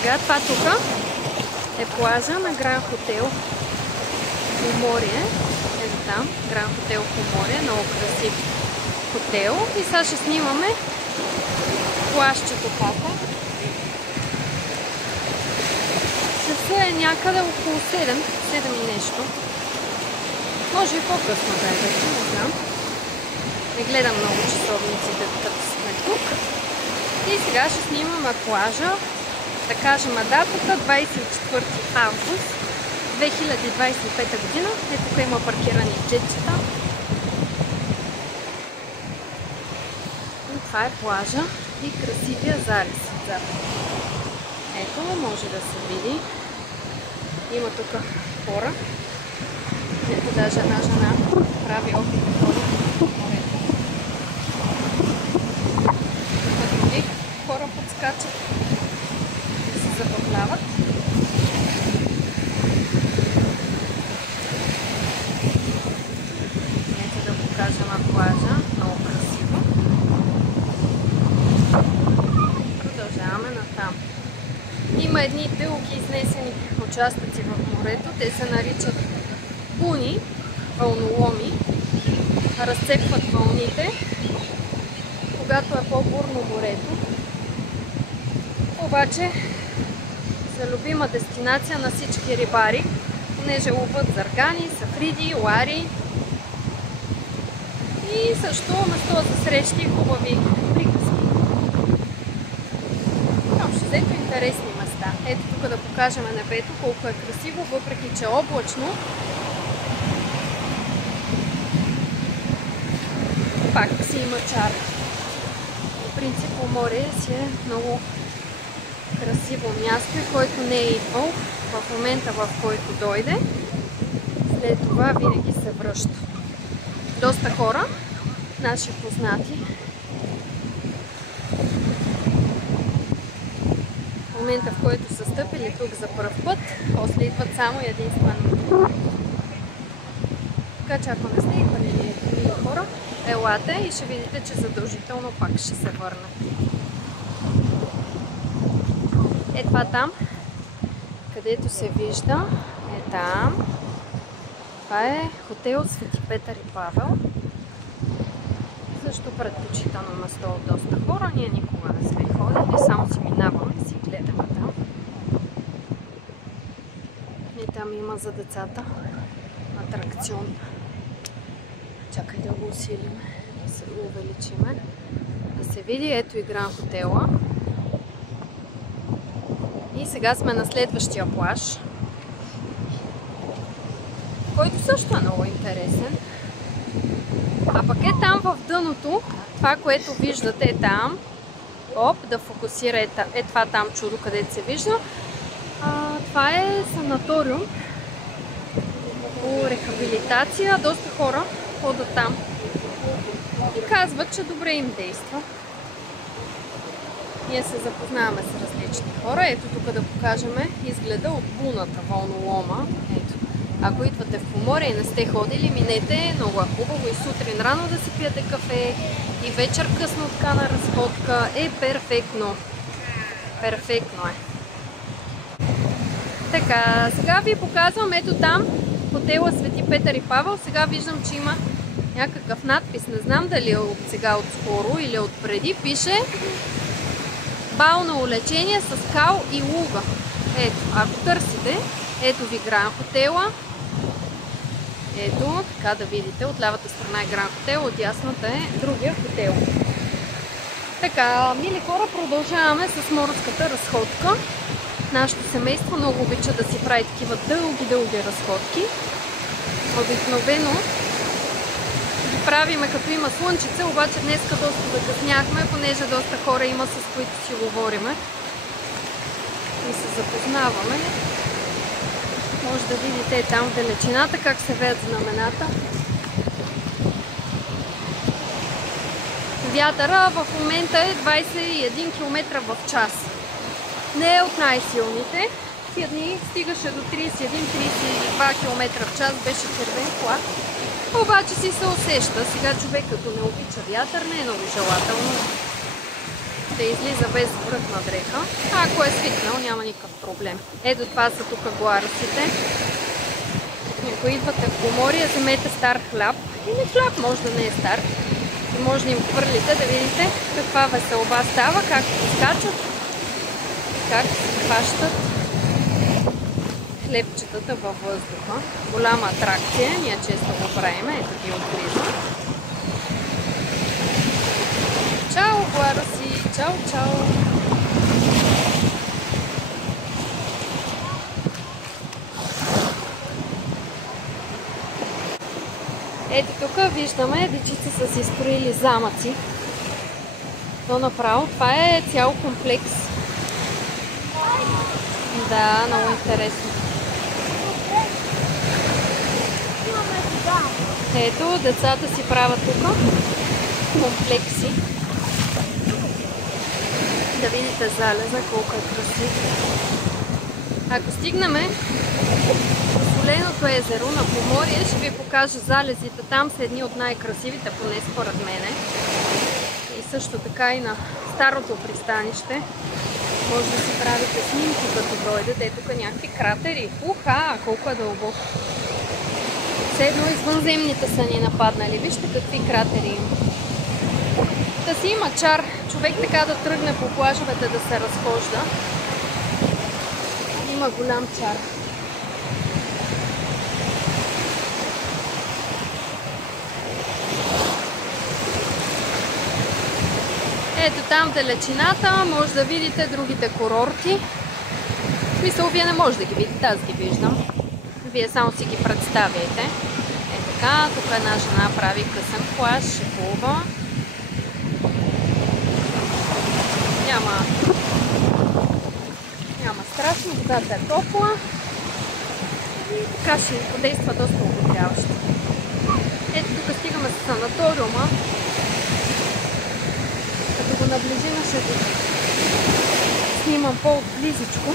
Сега това тук е плажа на Гранд Хотел Поморие. Ето там, Гранд Хотел Поморие, много красив хотел. И сега ще снимаме плажчето пака. Часа е някъде около 7 и нещо. Може и по-късно да е вече, не знам. Не гледам много часовниците, като сме тук. И сега ще снимаме плажа. Да кажем датата 24 август 2025 година. Е, тук има паркирани джетчета. И това е плажа и красивия залез отзад. Ето, може да се види. Има тук хора. Ето даже една жена прави опит да ходи по морето. Тук други хора подскачат и се забавляват. Ето да покажем плажа. Много красиво. Продължаваме натам. Има едни дълги изнесени участъци в морето. Те се наричат буни, вълноломи. Разцепват вълните, когато е по-бурно морето. Обаче за любима дестинация на всички рибари, понеже ловят заргани, сафриди, лари и също место за срещи и хубави приказки. Общо взето интересни места. Ето тук да покажем небето, колко е красиво, въпреки че е облачно. Пак си има чар. В принцип море си е много красиво място и който не е идвал в момента, в който дойде, след това винаги се връща. Доста хора, наши познати, в момента, в който са стъпили тук за пръв път, после идват само единствено. Така че ако не сте идвали мили хора, елате и ще видите, че задължително пак ще се върне. Е това там, където се вижда, е там. Това е хотел Свети Петър и Павел. Също предпочитано место от доста хора. Ние никога не сме ходили, само си минаваме и си гледаме там. И там има за децата атракцион. Чакай да го усилим, да се го увеличиме. Да се види, ето и Гранд Хотела. И сега сме на следващия плаж, който също е много интересен. А пък е там в дъното, това, което виждате е там. Оп, да фокусира е това там чудо, където се вижда. Това е санаториум по рехабилитация. Доста хора ходят там и казват, че добре им действа. Ние се запознаваме с различни хора. Ето тук да покажем изгледа от буната, вълнолома. Ето. Ако идвате в Поморие и не сте ходили, минете, много е хубаво и сутрин рано да си пиете кафе и вечер късно така на разходка. Е перфектно. Перфектно е. Така, сега ви показвам, ето там, хотела Свети Петър и Павел. Сега виждам, че има някакъв надпис. Не знам дали е от сега, отскоро или от преди. Пише бално лечение с кал и луга. Ето, ако търсите, ето ви Гранд Хотела. Ето, така да видите, от лявата страна е Гранд Хотел, от дясната е другия хотел. Така, мили хора, продължаваме с морската разходка. Нашето семейство много обича да си прави такива дълги разходки. Обикновено ги правиме като има слънчице, обаче днеска доста закъсняхме, понеже доста хора има, с които си говориме и се запознаваме. Може да видите там в далечината как се веят знамената. Вятъра в момента е 21 км в час. Не е от най-силните. Тия дни стигаше до 31-32 км в час, беше червен флаг. Обаче си се усеща. Сега човек като не обича вятър, не е много желателно ще излиза без връхна дреха. А ако е свикнал, няма никакъв проблем. Ето това са тук гларусите. Ако идвате в Поморие, вземете стар хляб. Или хляб може да не е стар. И може да им хвърлите да видите каква веселба става, как скачат, как се хващат хлебчетата във въздуха. Голяма атракция, ние често го правим, ето ги отблизо. Чао, гларуси! Чао, чао! Ето тук виждаме, дечица са си строили замъци. То направо, това е цял комплекс. Да, много интересно. Ето, децата си правят тук комплекси. Да видите залеза, колко е красив. Ако стигнем до Соленото езеро на Поморие, ще ви покажа залезите. Там са едни от най-красивите, поне според мене. И също така и на старото пристанище. Може да си правите снимки, като дойдете. Ето тук някакви кратери. Уха, колко е дълбоко. Все едно извънземните са ни нападнали. Вижте какви кратери има. Да си има чар. Човек така да тръгне по плажовете да се разхожда. Има голям чар. Ето там в далечината може да видите другите курорти. В смисъл, вие не може да ги видите, аз ги виждам. Вие само си ги представяйте. Е така, тук една жена прави късен плаж, шепува. Няма страшно, водата е топла и така ще подейства доста ободряващо. Ето тук стигаме с санаториума. Като го наближим, ще го снимам по-отблизичко,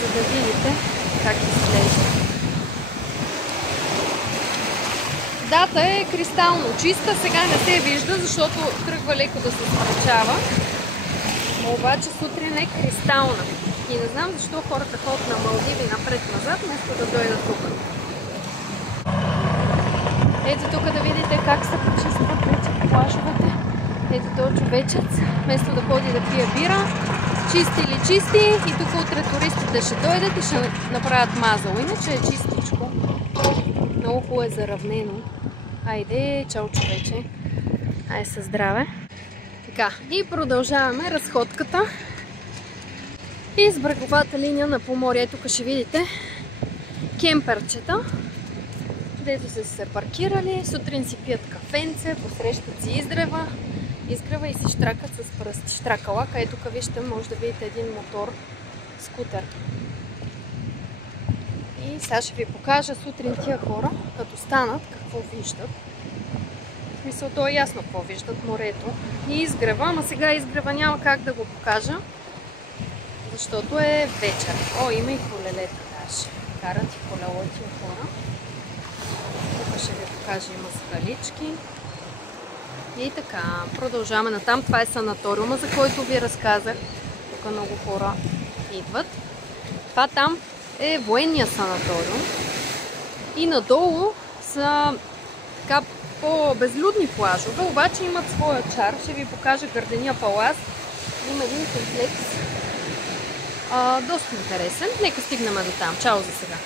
за да видите как изглежда. Водата е кристално чиста, сега не се вижда, защото тръгва леко да се смрачава. Обаче сутрин е кристална. И не знам защо хората ходят на Малдиви напред-назад, вместо да дойдат тук. Ето тук да видите как се почистват вече плажовете. Ето този човечец, вместо да ходи да пие бира, чисти и тук утре туристите ще дойдат и ще направят мазало. Иначе е чистичко. Много хубаво е заравнено. Айде, чао човече. Ай със здраве. Така, и продължаваме разходката. И с бреговата линия на Поморие. Тук ще видите кемперчета, където са се паркирали. Сутрин си пият кафенце, посрещат си изгрева и си штракат с пръсти. Штракалака. Ето тук вижте, може да видите един мотор, скутер. И сега ще ви покажа сутрин тия хора, като станат, какво виждат. В смисъл, то е ясно какво виждат, морето и изгрева, ама сега изгрева няма как да го покажа, защото е вечер. О, има и колелета даже. Карат и колело тия хора. Тук ще ви покажа, има скалички. И така, продължаваме натам. Това е санаториума, за който ви разказах. Тук много хора идват. Това там е военния санаториум. И надолу са така по-безлюдни плажове, обаче имат своя чар. Ще ви покажа Гърдения палас. Има един комплекс. Доста интересен. Нека стигнем до там. Чао за сега.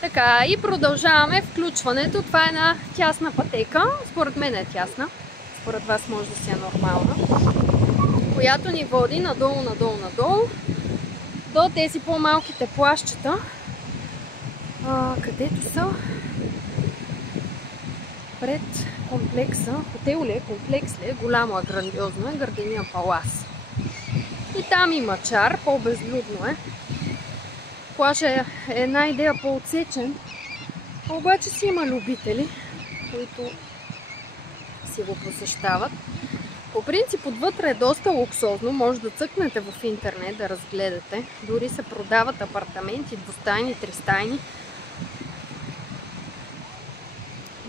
Така, и продължаваме включването. Това е една тясна пътека. Според мен е тясна. Според вас може да си е нормална. Която ни води надолу до тези по-малките плажчета, където са пред комплекса. Хотел ли е? Комплекс ли е? Голямо е, грандиозно е. Гърдения палас. И там има чар, по-безлюдно е. Плажа е една идея по-отсечен, обаче си има любители, които си го посещават. По принцип отвътре е доста луксозно, може да цъкнете в интернет да разгледате. Дори се продават апартаменти, двустайни, тристайни.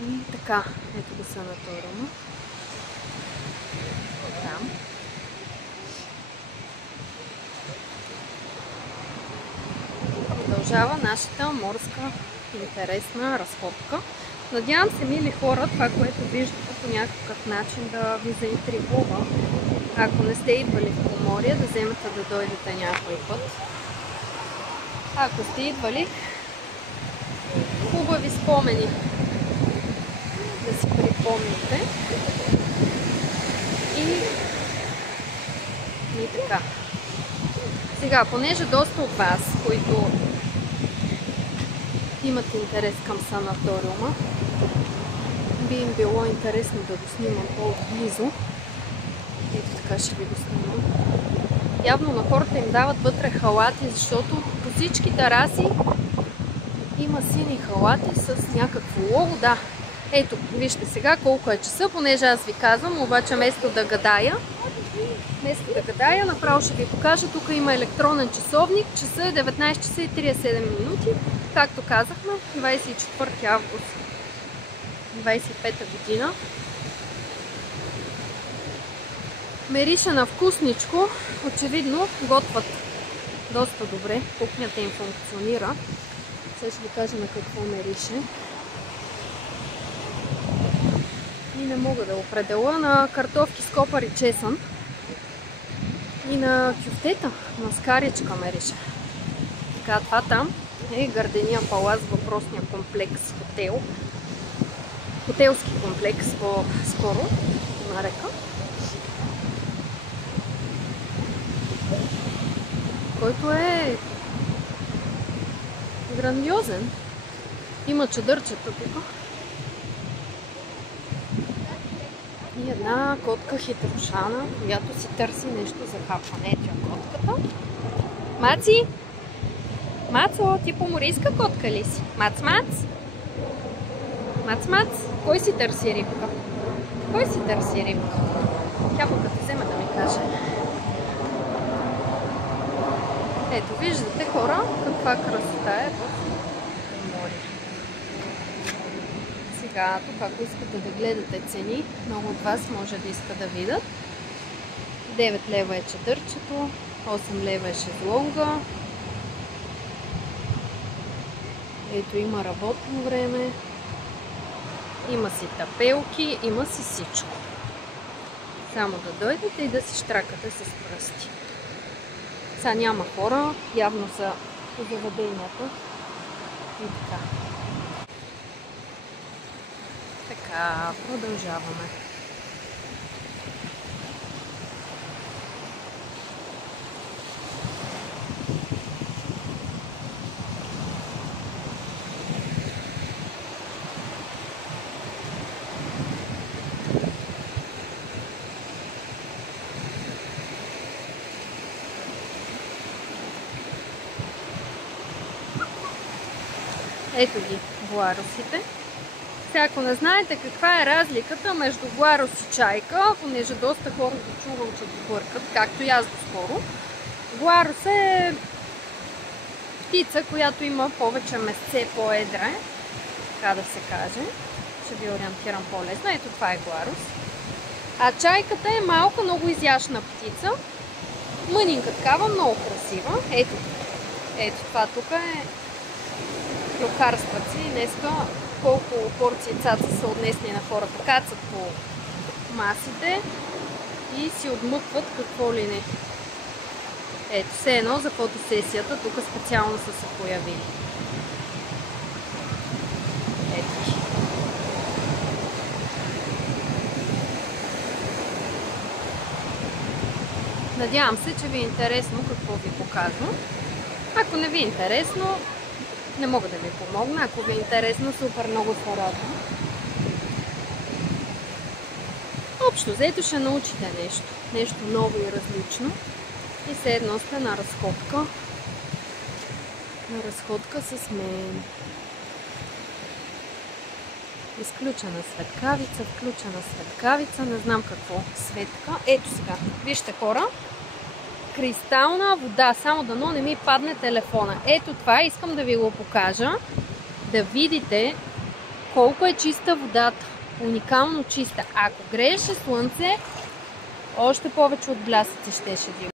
И така, ето го санаториума. там. Продължава нашата морска интересна разходка. Надявам се, мили хора, това, което виждате, по някакъв начин да ви заинтригува. Ако не сте идвали в Поморие, да вземете да дойдете някой път. Ако сте идвали, хубави спомени да си припомните. И така. Сега, понеже доста от вас, които имат интерес към санаториума, би им било интересно да го снимам по-близо. Ето така ще ви го снимам. Явно на хората им дават вътре халати, защото по всички тераси има сини халати с някакво лого. Да, ето, вижте сега колко е часа, понеже аз ви казвам, обаче вместо да гадая, направо ще ви покажа. Тук има електронен часовник. Часа е 19 часа и 37 минути. Както казахме, 24 август 25-та година. Мирише на вкусничко. Очевидно готвят доста добре. Кухнята им функционира. Сега ще ви кажа на какво мирише. И не мога да определя. На картофки с копър и чесън. И на кюфтета, на скаричка мирише. Така, това там е Гардения палас, въпросния комплекс хотел. Хотелски комплекс по-скоро нарека. Който е грандиозен. Има чадърчета тук. И една котка хитрошана, която си търси нещо за хапване. Ето я котката. Маци! Мацо, ти поморийска котка ли си? Мац-мац? Мац-мац? Кой си търси рибка? Кой си търси рибка? Тя пък като вземе да ми каже. Ето, виждате, хора, каква красота е в море. Сега, тук, ако искате да гледате цени, много от вас може да иска да видят. 9 лева е чадърчето, 8 лева е шезлонга. Ето, има работно време, има си тапелки, има си всичко. Само да дойдете и да си щракате с пръсти. Сега няма хора, явно са по заведенията. И така. Така, продължаваме. Ето ги гларусите. Сега, ако не знаете каква е разликата между гларус и чайка, понеже доста хора го чувам, че го бъркат, както и аз доскоро. Гларус е птица, която има повече месце, по-едра, така да се каже. Ще ви ориентирам по-лесно. Ето това е гларус. А чайката е малка, много изящна птица. Мънинка такава, много красива. Ето това тук е клюкарстват си. Днеска колко порции цаца са отнесли на хората. Кацат по масите и си отмъкват какво ли не. Ето, все едно за фотосесията тук специално са се появили. Ето. Надявам се, че ви е интересно какво ви показвам. Ако не ви е интересно, не мога да ви помогна. Ако ви е интересно, супер много се радвам. Общо взето ще научите нещо. Нещо ново и различно. И все едно сте на разходка. На разходка с мен. Изключена светкавица, включена светкавица, не знам какво светка. Ето сега, вижте хора, кристална вода, само дано не ми падне телефона. Ето това, искам да ви го покажа, да видите колко е чиста водата, уникално чиста. Ако грееше слънце, Още повече от блясъци щеше да има.